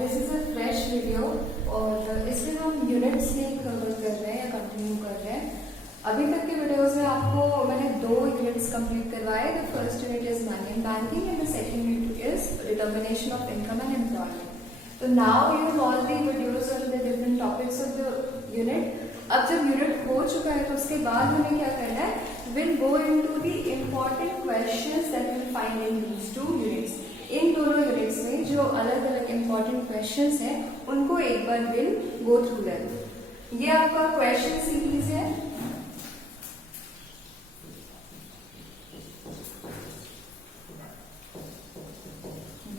This is a fresh video और इसमें हम यूनिट्स नहीं कवर कर रहे हैं या कंटिन्यू कर रहे हैं। अभी तक के वीडियोस में आपको मैंने 2 यूनिट्स कंप्लीट करवाए। The first unit is money and banking and the second unit is determination of income and employment. तो now you have all the videos on the different topics of the unit. अब जब unit हो चुका है तो उसके बाद हमें क्या करना है, will go into the important questions that will find in these 2 units. इन दोनों यूनिट्स में जो अलग अलग इम्पोर्टेंट क्वेश्चंस हैं उनको एक बार विल गो थ्रू देम। ये आपका क्वेश्चन सीरीज है।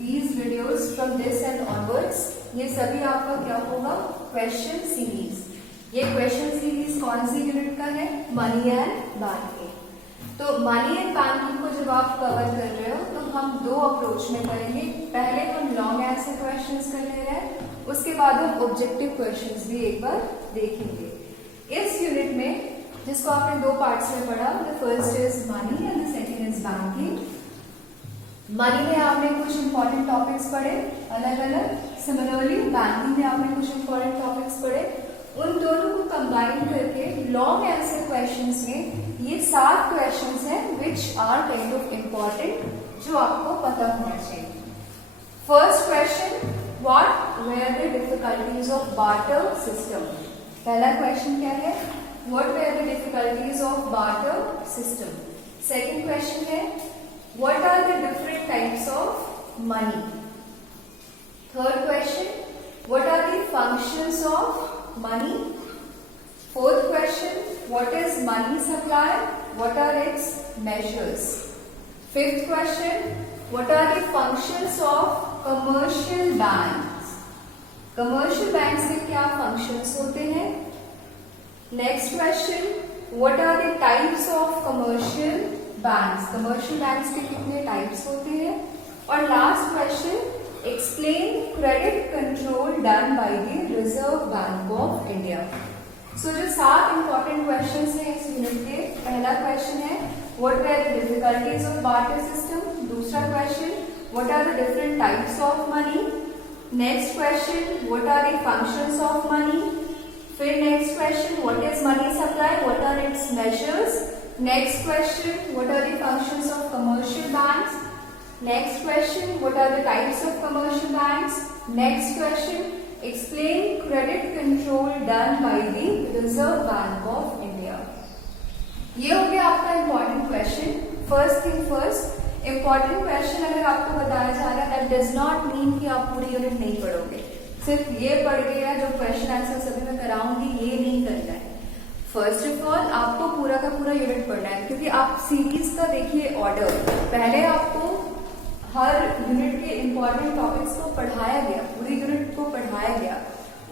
These videos from this and onwards, ये सभी आपका क्या होगा, क्वेश्चन सीरीज। ये क्वेश्चन सीरीज कौन सी यूनिट का है, मनी एंड बैंकिंग। तो मनी एंड बैंकिंग को जब आप कवर कर रहे हो तो हम 2 अप्रोच में करेंगे। पहले हम लॉन्ग आंसर क्वेश्चंस कर ले रहे हैं, उसके बाद हम ऑब्जेक्टिव क्वेश्चंस भी एक बार देखेंगे। इस यूनिट में जिसको आपने 2 पार्ट्स में पढ़ा, the first is money and the second is banking. Money में आपने कुछ इंपॉर्टेंट टॉपिक्स पढ़े अलग अलग, सिमिलरली बैंकिंग में आपने कुछ इंपॉर्टेंट टॉपिक्स पढ़े। उन दोनों को कंबाइन करके लॉन्ग आंसर क्वेश्चंस में ये 7 क्वेश्चंस हैं which are kind of important, जो आपको पता होना चाहिए। First question, what were the difficulties of barter system. पहला क्वेश्चन क्या है, what were the difficulties of barter system. Second question है, what are the different types of money. Third question, what are the functions of money. Fourth question, what is money supply, what are its measures. Fifth question, what are the functions of commercial banks. Commercial banks में क्या functions होते हैं. Next question, what are the types of commercial banks. Commercial banks के कितने types होते हैं। और last question, explain credit control done by the Reserve Bank of India. So जो 7 इंपॉर्टेंट क्वेश्चंस हैं इस यूनिट के, पहला क्वेश्चन है what were the difficulties of barter system. दूसरा question, what are the different types of money. Next question, what are the functions of money. फिर next question, what is money supply, what are its measures. Next question, what are the functions of commercial banks. Next question, what are the types of commercial banks. Next question, explain credit control done by the Reserve Bank of India. ये हो गया आपका important question. First thing first, important question अगर आपको बताया जा रहा है, that does not mean कि आप पूरी यूनिट नहीं पढ़ोगे। सिर्फ ये पढ़ के या जो क्वेश्चन आंसर सभी मैं कराऊंगी ये नहीं करना है। फर्स्ट ऑफ ऑल आपको पूरा का पूरा यूनिट पढ़ना है, क्योंकि आप सीरीज का देखिए ऑर्डर, पहले आपको हर यूनिट के इंपॉर्टेंट टॉपिक्स को पढ़ाया गया, पूरी यूनिट को पढ़ाया गया।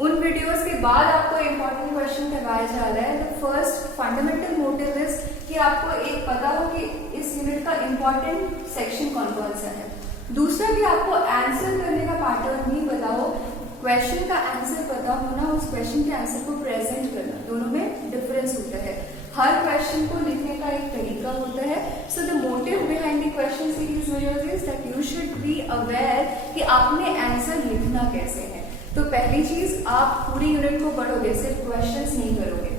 उन वीडियोस के बाद आपको इंपॉर्टेंट क्वेश्चन करवाया जा रहा है। The first fundamental motive is कि आपको एक पता हो कि इस यूनिट का इंपॉर्टेंट सेक्शन कौन कौन सा है। दूसरा कि आपको आंसर करने का पैटर्न भी पता हो, क्वेश्चन का आंसर पता होना, उस क्वेश्चन के आंसर को प्रेजेंट करना, दोनों में डिफरेंस होता है। हर क्वेश्चन को लिखने का एक तरीका होता है। So the motive behind the question series videos is that you should be aware कि आपने आंसर लिखना कैसे है। तो पहली चीज, आप पूरी यूनिट को पढ़ोगे, सिर्फ क्वेश्चंस नहीं करोगे।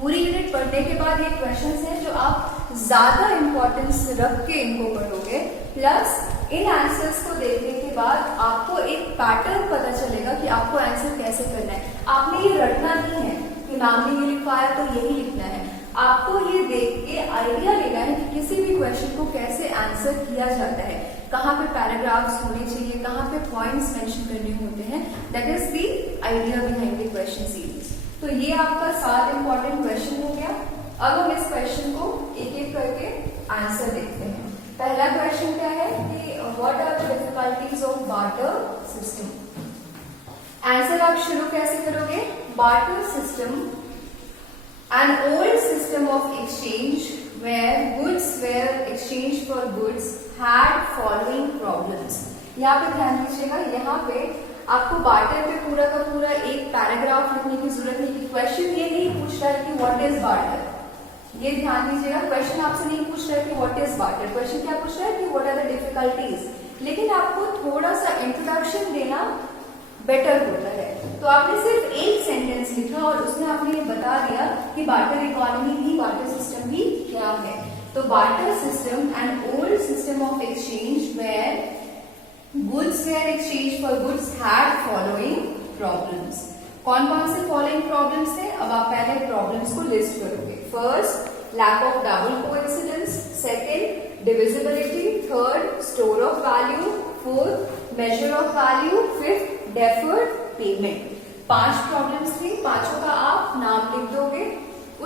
पूरी यूनिट पढ़ने के बाद ये क्वेश्चंस हैं जो आप ज्यादा इंपॉर्टेंस रख के इनको पढ़ोगे, प्लस इन आंसर्स को देखने के बाद आपको एक पैटर्न पता चलेगा कि आपको आंसर कैसे करना है। आपने ये रटना नहीं है कि मैम ने ये लिखा है तो यही लिखना है। आपको ये देख के आइडिया लेना है कि किसी भी क्वेश्चन को कैसे आंसर किया जाता है, कहाँ पे पैराग्राफ्स होने चाहिए, कहाँ पे पॉइंट्स मेंशन करने होते हैं। That is the idea behind the question series. तो ये आपका 7 इंपॉर्टेंट क्वेश्चन हो गया। अब हम इस क्वेश्चन को एक एक करके आंसर देखते हैं। पहला क्वेश्चन क्या है कि what are the difficulties of barter system. Answer आप शुरू कैसे करोगे, barter system an old system of exchange where goods were exchanged for goods had following problems. यहाँ पे ध्यान दीजिएगा, यहाँ पे आपको बार्टर पे पूरा का पूरा एक पैराग्राफ लिखने की जरूरत नहीं है। क्वेश्चन ये नहीं पूछ रहा है कि व्हाट इज बार्टर, ये ध्यान दीजिएगा। क्वेश्चन आपसे नहीं पूछ रहा है कि व्हाट इज बार्टर, क्वेश्चन क्या पूछ रहा है कि व्हाट आर द डिफिकल्टीज लेकिन आपको थोड़ा सा इंट्रोडक्शन देना बेटर होता है। तो आपने सिर्फ एक सेंटेंस लिखा और उसमें आपने ये बता दिया कि बार्टर इकोनॉमी भी, बार्टर सिस्टम भी क्या है। तो barter system and old system of exchange where goods were exchange for goods had following problems. कौन कौन से फॉलोइंग प्रॉब्लम्स थे? अब आप पहले प्रॉब्लम्स को लिस्ट करोगे। First, lack of double coincidence, second divisibility, third store of value, fourth measure of value, fifth deferred payment। 5 problems थी, पांचों का आप नाम लिख दोगे।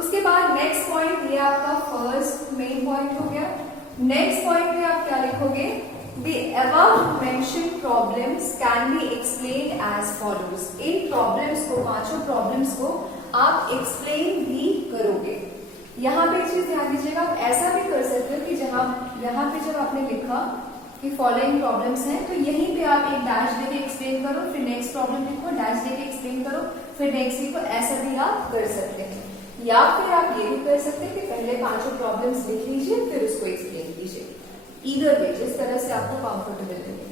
उसके बाद नेक्स्ट पॉइंट, ये आपका फर्स्ट मेन पॉइंट हो गया। नेक्स्ट पॉइंट में आप क्या लिखोगे? The above mentioned problems can be explained as follows। In problems को, पांचों प्रॉब्लम्स को आप एक्सप्लेन भी करोगे। यहाँ पे एक चीज ध्यान दीजिएगा, आप ऐसा भी कर सकते हो कि जहां यहाँ पे जब आपने लिखा कि फॉलोइंग प्रॉब्लम्स हैं, तो यहीं पे आप एक डैश देके एक्सप्लेन करो, फिर नेक्स्ट प्रॉब्लम लिखो, डैश देके एक्सप्लेन करो, फिर नेक्स्ट लिखो। ऐसा भी आप कर सकते हैं। या फिर आप ये भी कर सकते हैं कि पहले पांचों प्रॉब्लम्स लिख लीजिए, फिर उसको एक्सप्लेन कीजिए। ईदर वे, जिस तरह से आपको कंफर्टेबल लगे।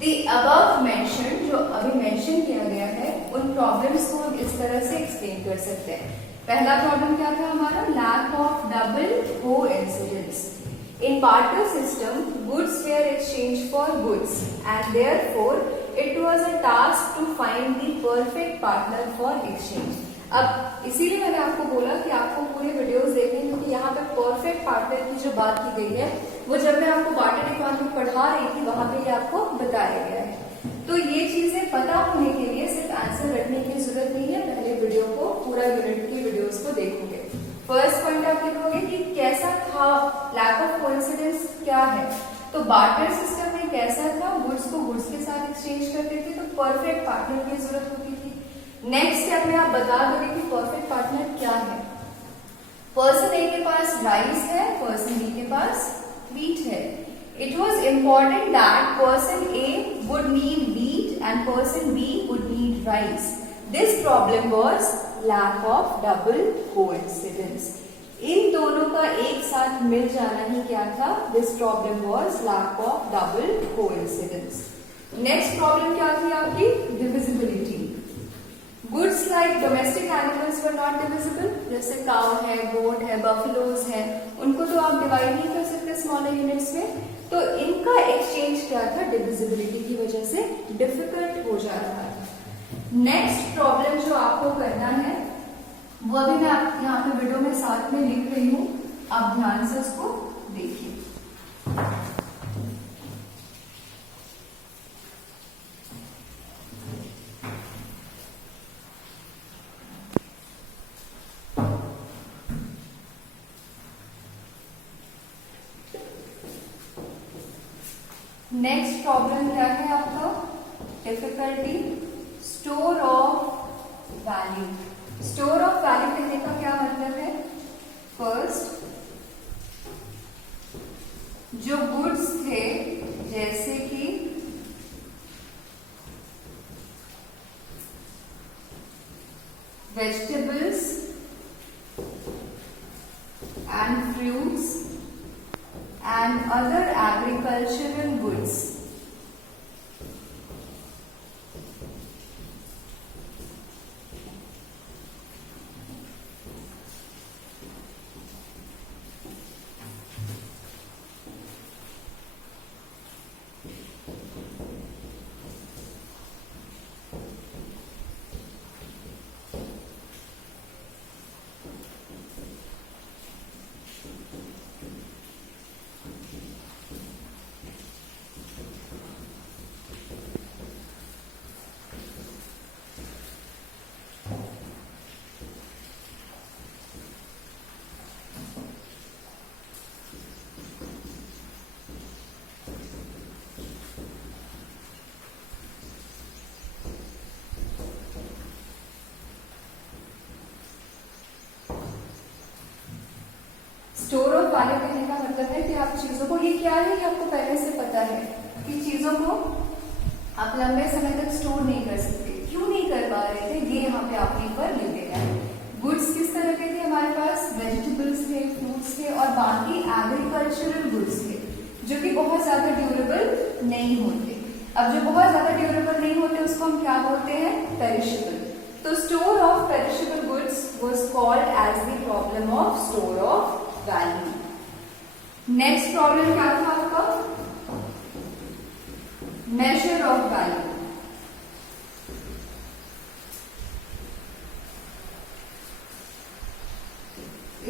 The above mentioned, जो अभी मेंशन किया गया है, उन प्रॉब्लम्स को हम इस तरह से एक्सप्लेन कर सकते हैं। पहला प्रॉब्लम क्या था हमारा? Lack of double coincidence. In barter system goods were exchange for goods and therefore it was a task to find the perfect partner for exchange. अब इसीलिए मैंने आपको बोला कि आपको पूरे वीडियोस देखने, क्योंकि यहाँ पे परफेक्ट पार्टनर की जो बात की गई है वो जब मैं आपको बार्टर इकोनॉमी पढ़ा रही थी वहां पे ये आपको बताया गया है। तो ये चीजें पता होने के लिए सिर्फ आंसर रटने की जरूरत नहीं है, पहले वीडियो को, पूरा यूनिट की वीडियोस को देखोगे। फर्स्ट पॉइंट आप लिखोगे कि कैसा था, लैक ऑफ कोइंसिडेंस क्या है। तो बार्टर सिस्टम में कैसा था? गुड्स को गुड्स के साथ एक्सचेंज करते थे, तो परफेक्ट पार्टनर की जरूरत होती थी। नेक्स्ट स्टेप में आप बता दोगे कि परफेक्ट पार्टनर क्या है। पर्सन ए के पास राइस है, पर्सन बी के पास wheat है। It was important that person A would need wheat and person B would need rice. This problem was lack of double coincidence. इन दोनों का एक साथ मिल जाना ही क्या था? This problem was lack of double coincidence. Next problem क्या थी आपकी? Divisibility. Goods like domestic animals were not divisible. जैसे काउ है, गोट है, बफलोज है, उनको तो आप डिवाइड नहीं कर सकते स्मॉलर यूनिट्स में। तो इनका एक्सचेंज क्या था? डिविजिबिलिटी की वजह से डिफिकल्ट हो जा रहा है। नेक्स्ट प्रॉब्लम जो आपको करना है वो अभी मैं यहाँ पे वीडियो में साथ में लिख रही हूँ, आप ध्यान से उसको देखिए। नेक्स्ट प्रॉब्लम क्या है आपका? Difficulty store of value. Store of value कहने का क्या मतलब है? फर्स्ट, जो गुड्स थे जैसे कि vegetables and fruits and other agricultural goods, store of value कहने का मतलब है कि आप चीजों को, ये क्या है, ये आपको पहले से पता है कि चीजों को आप लंबे समय तक स्टोर नहीं कर सकते। क्यों नहीं कर पा रहे थे, ये यहाँ पे आपने एक बार लिख देना है। गुड्स किस तरह के थे हमारे पास? वेजिटेबल्स थे, फ्रूट्स थे और बाकी एग्रीकल्चरल गुड्स थे। जो कि बहुत ज्यादा ड्यूरेबल नहीं होते। अब जो बहुत ज्यादा ड्यूरेबल नहीं होते उसको हम क्या बोलते हैं? पेरिशेबल। तो store of perishable goods was called as the problem of store of value. Next problem क्या था आपका? Measure of value.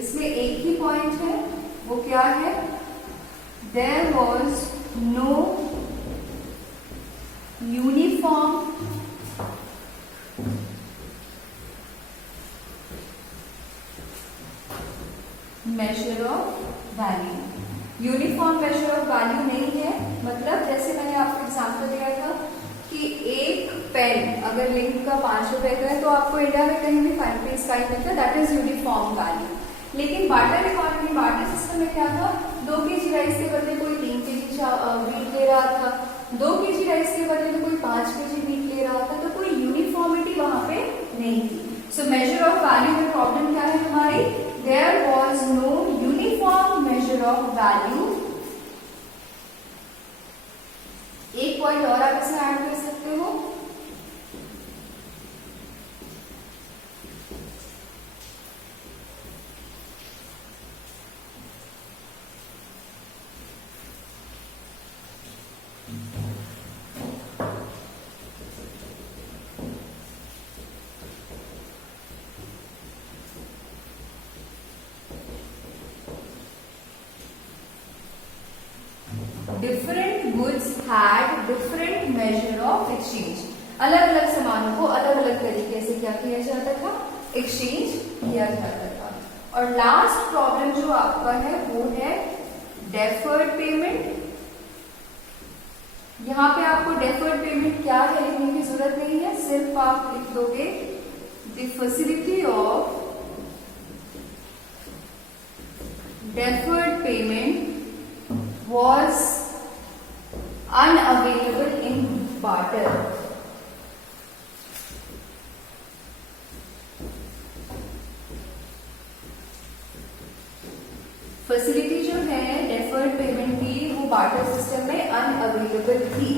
इसमें एक ही पॉइंट है, वो क्या है? There was no uniform measure of value. Uniform measure of value नहीं है, मतलब जैसे मैंने आपको एग्जाम्पल दिया था कि एक पेन अगर लिंक का 5 रुपए का है तो आपको इंडिया में कहीं भी 5 रुपीज का ही मिलता है, दैट इज यूनिफॉर्म वैल्यू। लेकिन बार्टर इकोनॉमी, बार्टर सिस्टम में क्या था? 2 kg राइस के बदले कोई 3 kg वीट ले रहा था, 2 kg राइस के बदले में कोई 5 kg वीट ले रहा था, तो कोई यूनिफॉर्मिटी वहां पे नहीं थी। सो मेजर ऑफ वैल्यू में प्रॉब्लम क्या है हमारी? There was no uniform measure of value. एक पॉइंट और आप इसमें ऐड कर सकते हो, different goods had different measure of exchange. अलग अलग सामानों को अलग अलग तरीके से क्या किया जाता था? एक्सचेंज किया जाता था। और लास्ट प्रॉब्लम जो आपका है वो है डेफर्ड पेमेंट। यहां पे आपको डेफर्ड पेमेंट क्या है लिखने की जरूरत नहीं है, सिर्फ आप लिख दोगे the facility of deferred payment was unavailable in barter। Facility जो है डेफर्ड पेमेंट की वो बार्टर सिस्टम में अनअवेलेबल थी।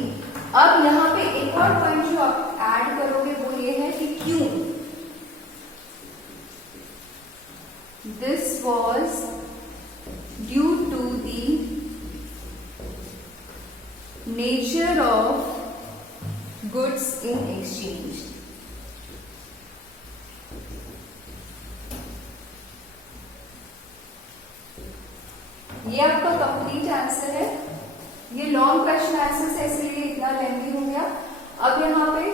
अब यहाँ पे एक और पॉइंट जो आप ऐड करोगे वो ये है कि क्यों? This was due to the nature of goods in exchange। ये आपका कंप्लीट आंसर है। ये लॉन्ग क्वेश्चन आंसर है इसलिए इतना लेंथी हो गया। अब यहाँ पे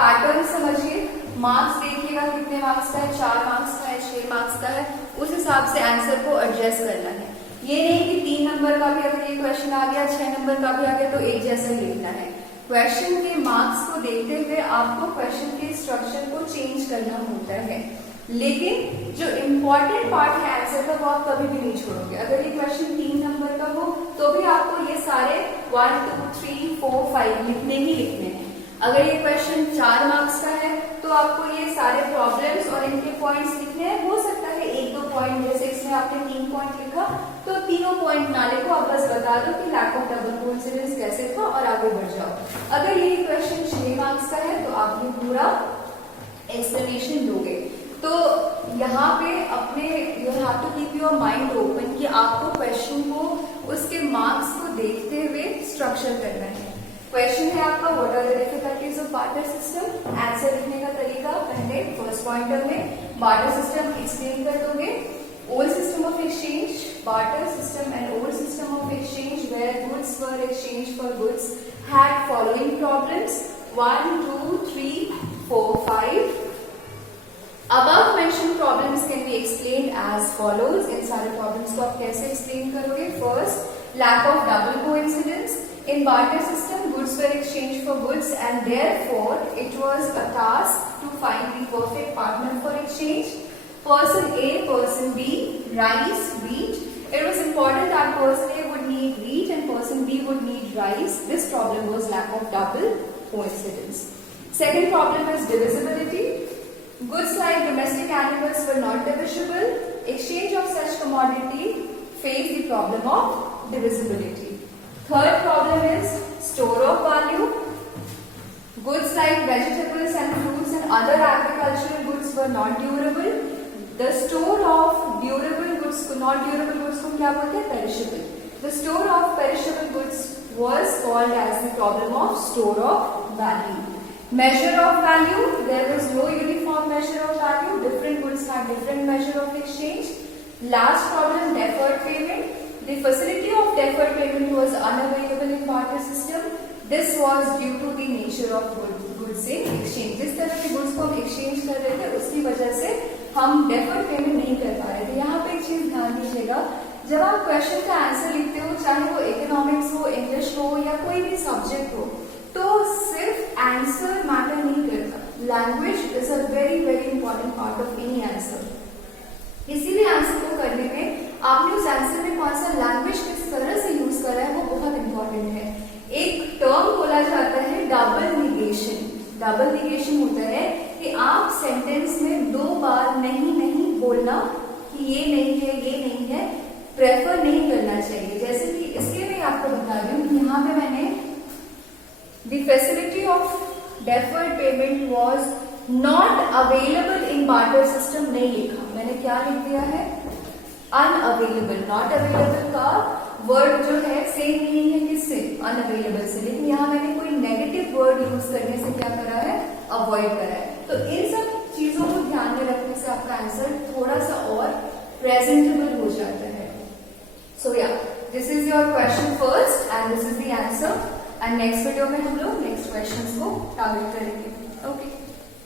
पैटर्न समझिए, मार्क्स देखिएगा कितने मार्क्स का है, 4 मार्क्स का है, 6 मार्क्स का है, उस हिसाब से आंसर को एडजस्ट करना है। ये नहीं कि 3 नंबर का भी अगर ये क्वेश्चन आ गया, 6 नंबर का भी आ गया तो एक जैसा ही लिखना है। क्वेश्चन के मार्क्स को देखते हुए आपको क्वेश्चन के स्ट्रक्चर को चेंज करना होता है, लेकिन जो इम्पोर्टेंट पार्ट है आंसर का वो आप कभी भी नहीं छोड़ोगे। अगर ये क्वेश्चन 3 नंबर का हो तो भी आपको ये सारे 1 2 3 4 5 लिखने ही लिखने हैं। अगर ये क्वेश्चन 4 मार्क्स का है तो आपको ये सारे प्रॉब्लम्स और इनके पॉइंट्स लिखने हैं। हो सकता है 1-2 पॉइंट, जैसे इसमें आपने 3 पॉइंट लिखा तो तीनों पॉइंट ना लिखो, आप बस बता दो कि लैक ऑफ डबल कोइंसिडेंस कैसे था और आगे बढ़ जाओ। अगर ये क्वेश्चन 6 मार्क्स का है तो आप ये पूरा एक्सप्लेनेशन दोगे। तो यहाँ पे अपने you have to keep your mind open कि आपको क्वेश्चन को उसके मार्क्स को देखते हुए स्ट्रक्चर करना है। क्वेश्चन है आपका what are the difficulties of barter system. Answer लिखने का तरीका पहले फर्स्ट पॉइंटर में बार्टर सिस्टम एक्सप्लेन कर दोगे। Old system of exchange, barter system and old system of exchange where goods were exchange for goods had following problems 1 2 3 4 5। Above mentioned problems can be explained as follows। इन सारे problems को आप कैसे explain करोगे? First, lack of double coincidence। In barter system, goods were exchanged for goods and therefore it was a task to find the perfect partner for exchange. Person A, person B, rice, wheat. It was important that person A would need wheat and person B would need rice. This problem was lack of double coincidence. Second problem is divisibility. Goods like domestic animals were not divisible. Exchange of such commodity faced the problem of divisibility. Third problem is store of value. Goods like vegetables and fruits and other agricultural goods were not durable. The store of durable goods को क्या बोलते हैं? Perishable. The store of perishable goods was called as the problem of store of value. Measure of value, there was no uniform measure of value. Different goods had different measure of exchange. Last problem, deferred payment. The facility of deferred payment was unavailable in barter system. This was due to the nature of goods in exchange. जिस तरह के goods को हम exchange कर रहे थे उसकी वजह से हम deferred payment नहीं कर पा रहे थे. यहाँ पे एक चीज ध्यान दीजिएगा, जब आप क्वेश्चन का आंसर लिखते हो, चाहे वो इकोनॉमिक्स हो, इंग्लिश हो या कोई भी सब्जेक्ट हो, तो सिर्फ आंसर मैटर नहीं करता. Language is a very very important part of any answer. इसीलिए आंसर को करने में आपने उस आंसर में कौन सा लैंग्वेज किस तरह से यूज करा है वो बहुत इंपॉर्टेंट है. एक टर्म बोला जाता है डबल निगेशन. डबल निगेशन होता है कि आप सेंटेंस में दो बार नहीं बोलना कि ये नहीं है, ये नहीं है, प्रेफर नहीं करना चाहिए. जैसे कि इसलिए मैं आपको बता रही हूँ, यहाँ पे मैंने The facility of deferred payment was not available in barter system नहीं लिखा, मैंने क्या लिख दिया है? Unavailable. Not available का वर्ड जो है सेम मीनिंग है किससे? Unavailable से. लेकिन यहाँ मैंने कोई नेगेटिव वर्ड यूज करने से क्या करा है? अवॉइड करा है. तो इन सब चीजों को ध्यान में रखने से आपका आंसर थोड़ा सा और प्रेजेंटेबल हो जाता है. So yeah, this is your question first and this is the answer. And next video में हम लोग नेक्स्ट क्वेश्चंस को टारगेट करेंगे. ओके.